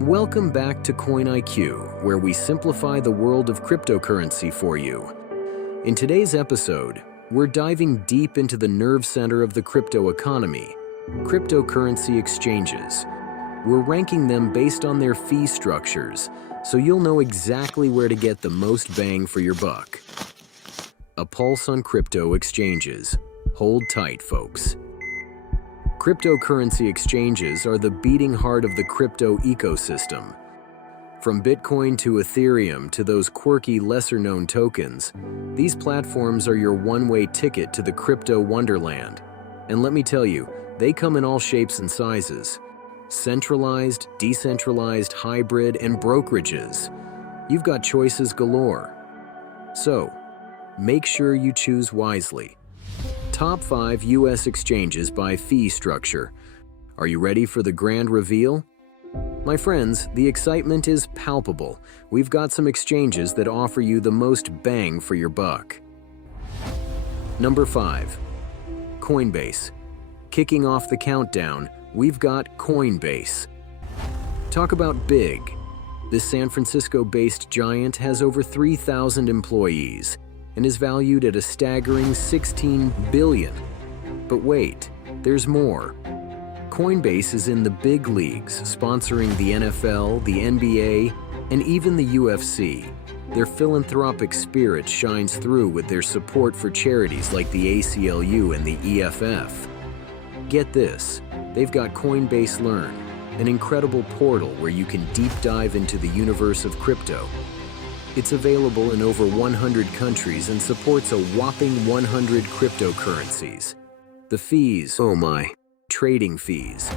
Welcome back to CoinIQ, where we simplify the world of cryptocurrency for you. In today's episode, we're diving deep into the nerve center of the crypto economy, cryptocurrency exchanges. We're ranking them based on their fee structures, so you'll know exactly where to get the most bang for your buck. A pulse on crypto exchanges. Hold tight, folks. Cryptocurrency exchanges are the beating heart of the crypto ecosystem. From Bitcoin to Ethereum to those quirky, lesser-known tokens, these platforms are your one-way ticket to the crypto wonderland. And let me tell you, they come in all shapes and sizes. Centralized, decentralized, hybrid, and brokerages. You've got choices galore. So, make sure you choose wisely. Top 5 US exchanges by fee structure. Are you ready for the grand reveal? My friends, the excitement is palpable. We've got some exchanges that offer you the most bang for your buck. Number 5. Coinbase. Kicking off the countdown, we've got Coinbase. Talk about big. This San Francisco-based giant has over 3,000 employees and is valued at a staggering $16 billion. But wait, there's more. Coinbase is in the big leagues, sponsoring the NFL, the NBA, and even the UFC. Their philanthropic spirit shines through with their support for charities like the ACLU and the EFF. Get this, they've got Coinbase Learn, an incredible portal where you can deep dive into the universe of crypto. It's available in over 100 countries and supports a whopping 100 cryptocurrencies. The fees, oh my, trading fees.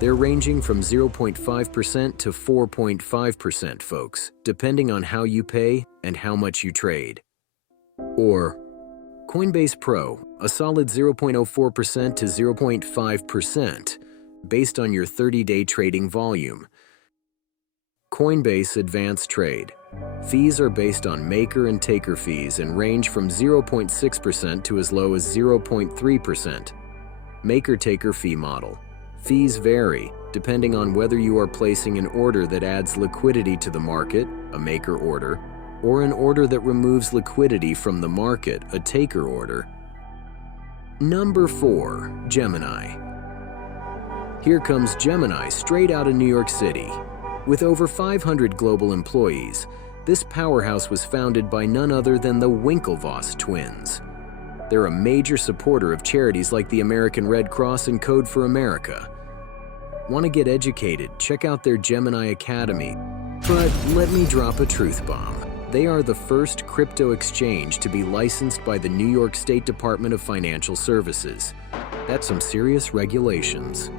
They're ranging from 0.5% to 4.5%, folks, depending on how you pay and how much you trade. Or Coinbase Pro, a solid 0.04% to 0.5%, based on your 30-day trading volume. Coinbase Advanced Trade. Fees are based on maker and taker fees and range from 0.6% to as low as 0.3%. Maker-taker fee model. Fees vary, depending on whether you are placing an order that adds liquidity to the market, a maker order, or an order that removes liquidity from the market, a taker order. Number 4. Gemini. Here comes Gemini straight out of New York City. With over 500 global employees, this powerhouse was founded by none other than the Winklevoss twins. They're a major supporter of charities like the American Red Cross and Code for America. Want to get educated? Check out their Gemini Academy. But let me drop a truth bomb. They are the first crypto exchange to be licensed by the New York State Department of Financial Services. That's some serious regulations.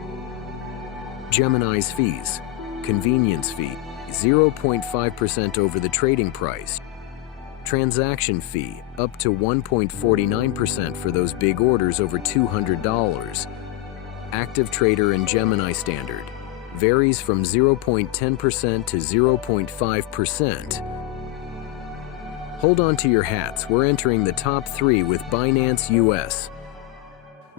Gemini's fees. Convenience fee, 0.5% over the trading price. Transaction fee, up to 1.49% for those big orders over $200. Active trader and Gemini standard, varies from 0.10% to 0.5%. Hold on to your hats, we're entering the top 3 with Binance US.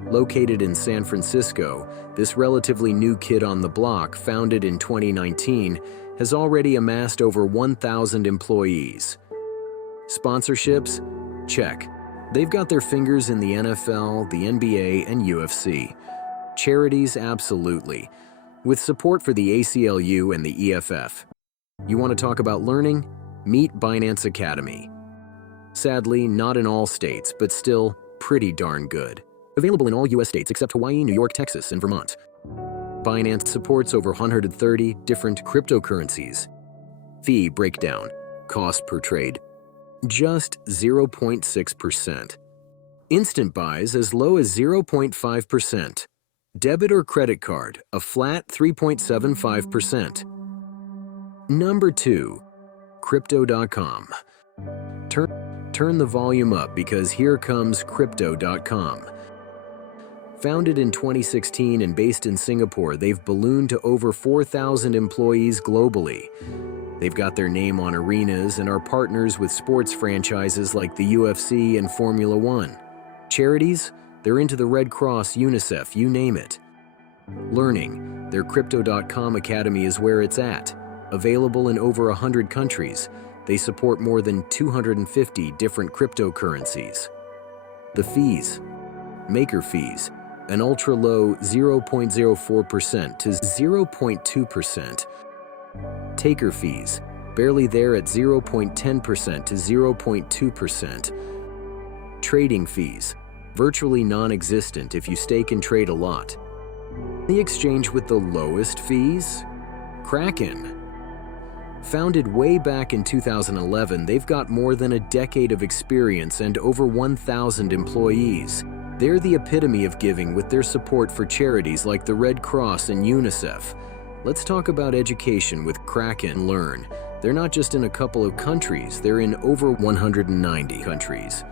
Located in San Francisco, this relatively new kid on the block, founded in 2019, has already amassed over 1,000 employees. Sponsorships? Check. They've got their fingers in the NFL, the NBA, and UFC. Charities? Absolutely. With support for the ACLU and the EFF. You want to talk about learning? Meet Binance Academy. Sadly, not in all states, but still pretty darn good. Available in all U.S. states except Hawaii, New York, Texas, and Vermont. Binance supports over 130 different cryptocurrencies. Fee breakdown. Cost per trade. Just 0.6%. Instant buys as low as 0.5%. Debit or credit card, a flat 3.75%. Number 2. Crypto.com. Turn the volume up because here comes Crypto.com. Founded in 2016 and based in Singapore, they've ballooned to over 4,000 employees globally. They've got their name on arenas and are partners with sports franchises like the UFC and Formula One. Charities? They're into the Red Cross, UNICEF, you name it. Learning, their Crypto.com Academy is where it's at. Available in over 100 countries, they support more than 250 different cryptocurrencies. The fees. Maker fees, an ultra-low 0.04% to 0.2%. Taker fees, barely there at 0.10% to 0.2%. Trading fees, virtually non-existent if you stake and trade a lot. The exchange with the lowest fees? Kraken. Founded way back in 2011, they've got more than a decade of experience and over 1,000 employees. They're the epitome of giving with their support for charities like the Red Cross and UNICEF. Let's talk about education with Kraken Learn. They're not just in a couple of countries, they're in over 190 countries.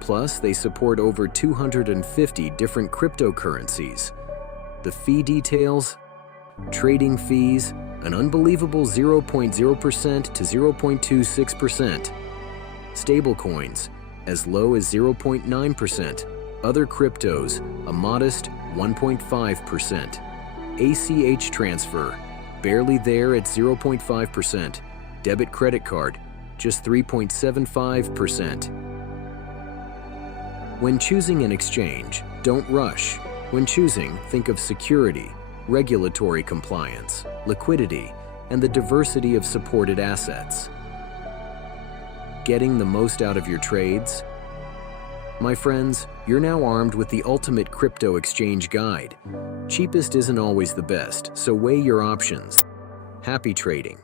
Plus, they support over 250 different cryptocurrencies. The fee details? Trading fees, an unbelievable 0.0% to 0.26%. Stablecoins, as low as 0.9%. Other cryptos, a modest 1.5%. ACH transfer, barely there at 0.5%. Debit credit card, just 3.75%. When choosing an exchange, don't rush. When choosing, think of security, regulatory compliance, liquidity, and the diversity of supported assets. Getting the most out of your trades? My friends, you're now armed with the ultimate crypto exchange guide. Cheapest isn't always the best, so weigh your options. Happy trading.